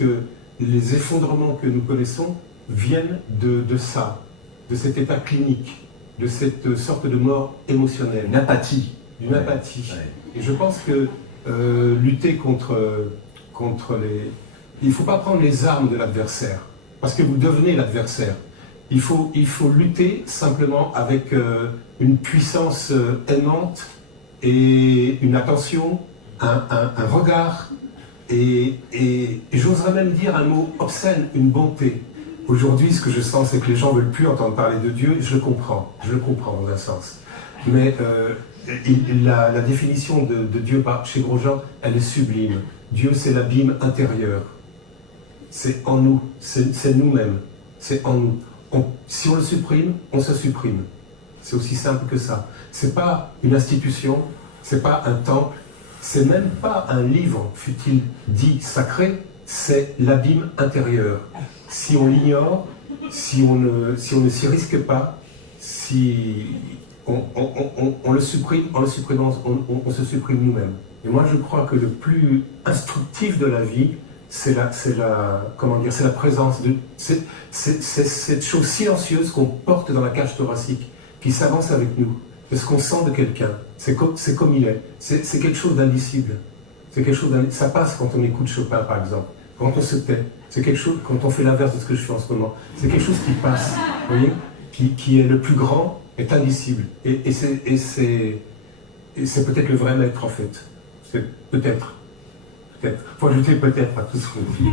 que les effondrements que nous connaissons viennent de ça, de cet état clinique, de cette sorte de mort émotionnelle. Une apathie. Une apathie. Ouais. Et je pense que lutter contre les... Il ne faut pas prendre les armes de l'adversaire, parce que vous devenez l'adversaire. Il faut lutter simplement avec une puissance aimante et une attention, un regard, et j'oserais même dire un mot obscène, une bonté. Aujourd'hui, ce que je sens, c'est que les gens ne veulent plus entendre parler de Dieu, et je le comprends dans un sens. Mais la définition de Dieu chez Grosjean, elle est sublime. Dieu, c'est l'abîme intérieur. C'est en nous, c'est nous-mêmes, c'est en nous. Si on le supprime, on se supprime. C'est aussi simple que ça. C'est pas une institution, c'est pas un temple, c'est même pas un livre, fut-il dit sacré, c'est l'abîme intérieur. Si on l'ignore, si on ne s'y risque pas, si on le supprime, en le supprimant, on se supprime nous-mêmes. Et moi je crois que le plus instructif de la vie, c'est la présence de cette chose silencieuse qu'on porte dans la cage thoracique, qui s'avance avec nous. C'est ce qu'on sent de quelqu'un. C'est comme il est. C'est quelque chose d'indicible. Ça passe quand on écoute Chopin, par exemple. Quand on se tait. C'est quelque chose, quand on fait l'inverse de ce que je fais en ce moment. C'est quelque chose qui passe, vous voyez, qui est le plus grand, est indicible. Et c'est peut-être le vrai maître, en fait. C'est peut-être. Faut ajouter peut-être à tout ce qu'on dit.